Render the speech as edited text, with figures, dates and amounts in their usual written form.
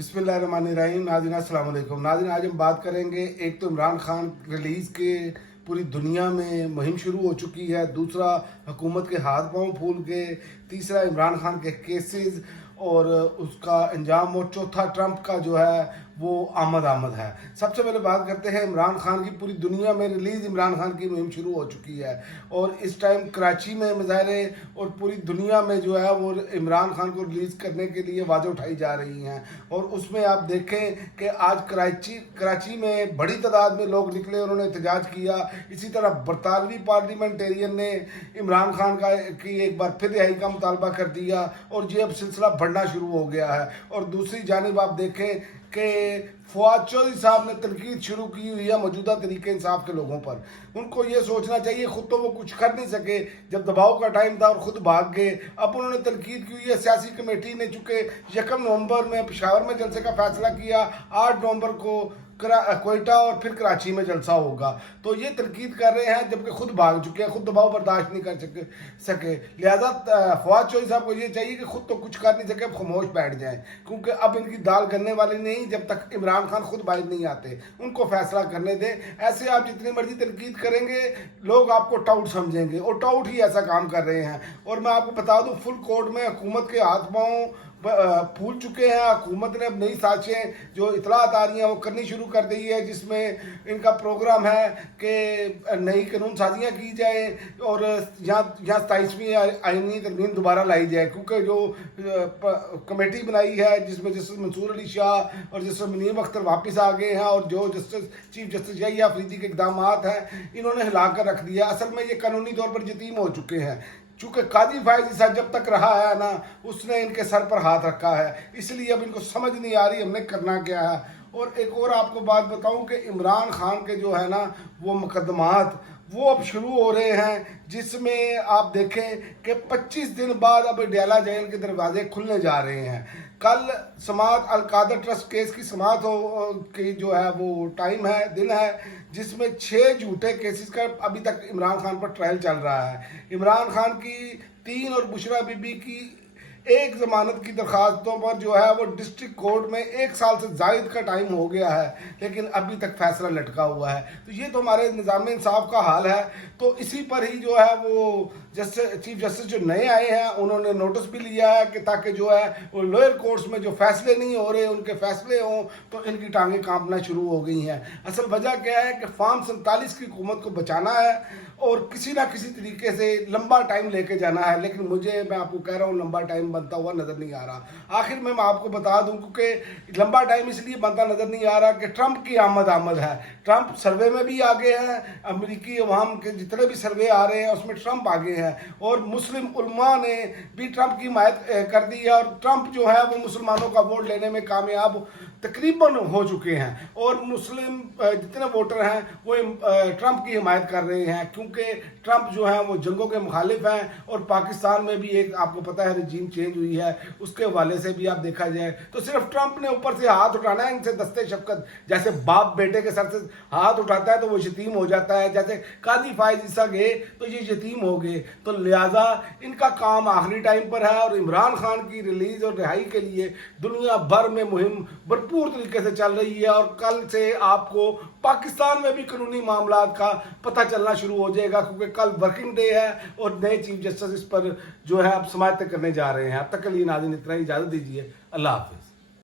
बिस्मिल्लाहिर्रहमानिर्रहीम। नाज़रीन अस्सलाम वालेकुम। नाज़रीन आज हम बात करेंगे, एक तो इमरान खान रिलीज़ के पूरी दुनिया में मुहिम शुरू हो चुकी है, दूसरा हुकूमत के हाथ पांव फूल के, तीसरा इमरान खान के केसेस और उसका अंजाम, और चौथा ट्रंप का जो है वो आमद है। सबसे पहले बात करते हैं इमरान खान की। पूरी दुनिया में रिलीज़ इमरान खान की मुहिम शुरू हो चुकी है और इस टाइम कराची में मुजाहरे और पूरी दुनिया में जो है वो इमरान खान को रिलीज़ करने के लिए आवाज़ें उठाई जा रही हैं। और उसमें आप देखें कि आज कराची में बड़ी तादाद में लोग निकले, उन्होंने एहतजाज किया। इसी तरह बरतानवी पार्लियामेंटेरियन ने इमरान खान की एक बार फिर रिहाई का मुतालबा कर दिया और ये अब सिलसिला बढ़ना शुरू हो गया है। और दूसरी जानिब आप देखें कि फवाद चौधरी साहब ने तनकीद शुरू की हुई है मौजूदा तरीके इंसाफ के लोगों पर। उनको ये सोचना चाहिए, खुद तो वो कुछ कर नहीं सके जब दबाव का टाइम था और खुद भाग गए। अब उन्होंने तनकीद की हुई है सियासी कमेटी ने, चूँकि 1 नवंबर में पेशावर में जलसे का फैसला किया, 8 नवंबर को कोयटा और फिर कराची में जलसा होगा, तो ये तनकीद कर रहे हैं जबकि खुद भाग चुके हैं, खुद दबाव बर्दाश्त नहीं कर सके। लिहाजा फवाद चौधरी साहब को ये चाहिए कि खुद तो कुछ कर नहीं सके, खामोश बैठ जाएं, क्योंकि अब इनकी दाल गलने वाली नहीं जब तक इमरान खान खुद बाहर नहीं आते। उनको फैसला करने दें। ऐसे आप जितनी मर्जी तनकीद करेंगे लोग आपको टाउट समझेंगे, और टाउट ही ऐसा काम कर रहे हैं। और मैं आपको बता दूं, फुल कोर्ट में हुकूमत के हाथ पांव फूल चुके हैं। हुकूमत ने अब नई साजिशें जो इतलात आ रही हैं वो करनी शुरू कर दी है, जिसमें इनका प्रोग्राम है कि नई कानून साजियाँ की जाए और यहाँ 27वीं आईनी तरमीम दोबारा लाई जाए, क्योंकि जो कमेटी बनाई है जिसमें जस्टिस मंसूर अली शाह और जस्टिस मुनीर अख्तर वापस आ गए हैं, और जो चीफ जस्टिस यही अफरीदी के इकदाम हैं इन्होंने हिला कर रख दिया। असल में ये कानूनी तौर पर यतीम हो चुके हैं, चूँकि कादी फायज ईसा जब तक रहा है ना उसने इनके सर पर हाथ रखा है, इसलिए अब इनको समझ नहीं आ रही हमने करना क्या है। और एक और आपको बात बताऊं कि इमरान खान के जो है ना वो मुकदमात वो अब शुरू हो रहे हैं, जिसमें आप देखें कि 25 दिन बाद अब डयाला जेल के दरवाजे खुलने जा रहे हैं। कल समात अलकादर ट्रस्ट केस की समात की जो है वो टाइम है, दिन है, जिसमें 6 झूठे केसेस का अभी तक इमरान खान पर ट्रायल चल रहा है। इमरान खान की 3 और बुशरा बीबी की एक जमानत की दरखास्तों पर जो है वो डिस्ट्रिक्ट कोर्ट में 1 साल से जायद का टाइम हो गया है, लेकिन अभी तक फैसला लटका हुआ है। तो ये तो हमारे निज़ाम इंसाफ का हाल है। तो इसी पर ही जो है वो चीफ जस्टिस जो नए आए हैं उन्होंने नोटिस भी लिया है कि ताकि जो है वो लोअर कोर्ट्स में जो फैसले नहीं हो रहे उनके फैसले हों, तो इनकी टांगें कांपना शुरू हो गई हैं। असल वजह क्या है कि फार्म 47 की हुकूमत को बचाना है और किसी ना किसी तरीके से लंबा टाइम लेके जाना है, लेकिन मैं आपको कह रहा हूँ लंबा टाइम बनता हुआ नज़र नहीं आ रहा। आखिर में मैं आपको बता दूं, क्योंकि लंबा टाइम इसलिए बनता नज़र नहीं आ रहा कि ट्रंप की आमद है। ट्रंप सर्वे में भी आगे हैं, अमेरिकी अवाम के जितने भी सर्वे आ रहे हैं उसमें ट्रंप आगे हैं, और मुस्लिम उलमा ने भी ट्रंप की हिमायत कर दी है, और ट्रंप जो है वो मुसलमानों का वोट लेने में कामयाब तकरीबन हो चुके हैं, और मुस्लिम जितने वोटर हैं वो ट्रंप की हिमायत कर रहे हैं, क्योंकि ट्रंप जो है वो जंगों के मुखालिफ हैं। और पाकिस्तान में भी एक आपको पता है रजीम चेंज हुई है, उसके हवाले से भी आप देखा जाए तो सिर्फ ट्रंप ने ऊपर से हाथ उठाना है इनसे दस्ते शफकत, जैसे बाप बेटे के सर से हाथ उठाता है तो वो यतीम हो जाता है, जैसे कादी फायज ईसा गए तो ये यतीम हो गए। तो लिहाजा इनका काम आखिरी टाइम पर है, और इमरान खान की रिलीज और रिहाई के लिए दुनिया भर में मुहिम भरपूर तरीके से चल रही है, और कल से आपको पाकिस्तान में भी कानूनी मामला का पता चलना शुरू हो जाएगा, क्योंकि कल वर्किंग डे है और नए चीफ जस्टिस इस पर जो है अब समाअत करने जा रहे हैं। अब तक के लिए नाज़रीन इतना ही, इजाज़त दीजिए। अल्लाह हाफिज़।